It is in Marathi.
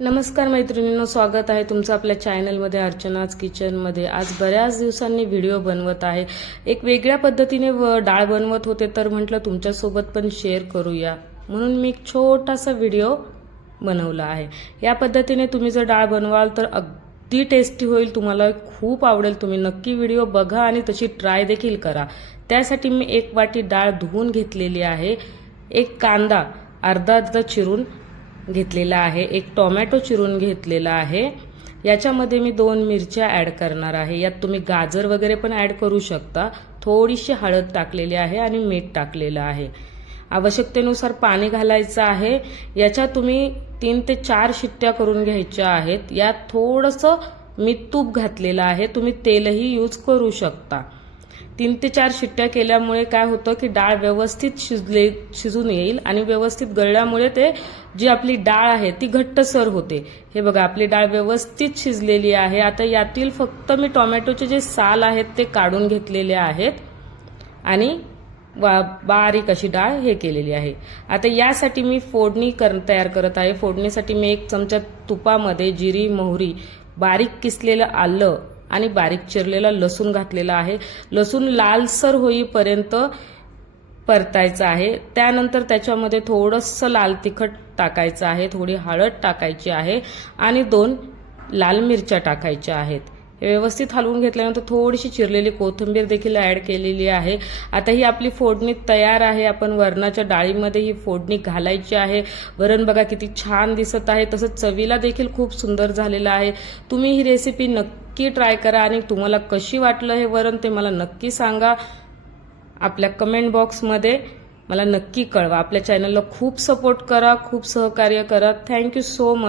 नमस्कार मैत्रिणींनो स्वागत आहे तुमचं आपल्या चॅनलमध्ये अर्चनाज किचनमध्ये. आज बऱ्याच दिवसांनी व्हिडिओ बनवत आहे. एक वेगळ्या पद्धतीने व डाळ बनवत होते तर म्हटलं तुमच्यासोबत पण शेअर करूया. म्हणून मी एक छोटासा व्हिडिओ बनवला आहे. या पद्धतीने तुम्ही जर डाळ बनवाल तर अगदी टेस्टी होईल. तुम्हाला खूप आवडेल. तुम्ही नक्की व्हिडिओ बघा आणि तशी ट्राय देखील करा. त्यासाठी मी एक वाटी डाळ धुवून घेतलेली आहे. एक कांदा अर्धा अर्धा चिरून घेतलेला आहे. एक टोमॅटो चिरून घेतलेला आहे. याच्यामध्ये मी दोन मिरच्या ॲड करणार आहे. यात तुम्ही गाजर वगैरे पण ॲड करू शकता. थोडीशी हळद टाकलेली आहे आणि मीठ टाकलेलं आहे. आवश्यकतेनुसार पाणी घालायचं आहे. याच्यात तुम्ही तीन ते चार शिट्ट्या करून घ्यायच्या आहेत. यात थोडंसं मी तूप घातलेलं आहे. तुम्ही तेलही यूज करू शकता. तीन ते चार शिट्ट्या केल्यामुळे काय होतं की डाळ व्यवस्थित शिजले शिजून येईल आणि व्यवस्थित गळल्यामुळे ते जी आपली डाळ आहे ती घट्टसर होते. हे बघा आपली डाळ व्यवस्थित शिजलेली आहे. आता यातील फक्त मी टोमॅटोचे जे साल आहेत ते काढून घेतलेले आहेत आणि वा बारीक अशी डाळ हे केलेली आहे. आता यासाठी मी फोडणी कर तयार करत आहे. फोडणीसाठी मी एक चमचा तुपामध्ये जिरी मोहरी बारीक किसलेलं आलं आणि बारीक चिरलेला लसूण घातलेला आहे. लसूण लालसर होईपर्यंत परतायचं आहे. त्यानंतर त्याच्यामध्ये थोडंसं लाल तिखट टाकायचं आहे. थोडी हळद टाकायची आहे आणि दोन लाल मिरच्या टाकायच्या आहेत. हे व्यवस्थित हलवून घेतल्यानंतर थोडीशी चिरलेली कोथिंबीर देखील ॲड केलेली आहे. आता ही आपली फोडणी तयार आहे. आपण वरणाच्या डाळीमध्ये ही फोडणी घालायची आहे. वरण बघा किती छान दिसत आहे. तसंच चवीला देखील खूप सुंदर झालेलं आहे. तुम्ही ही रेसिपी नक्की ट्राय करा आणि तुम्हाला कशी वाटलं हे वरण ते मला नक्की सांगा. आपल्या कमेंट बॉक्समध्ये मला नक्की कळवा. आपल्या चॅनलला खूप सपोर्ट करा खूप सहकार्य करा. Thank you so much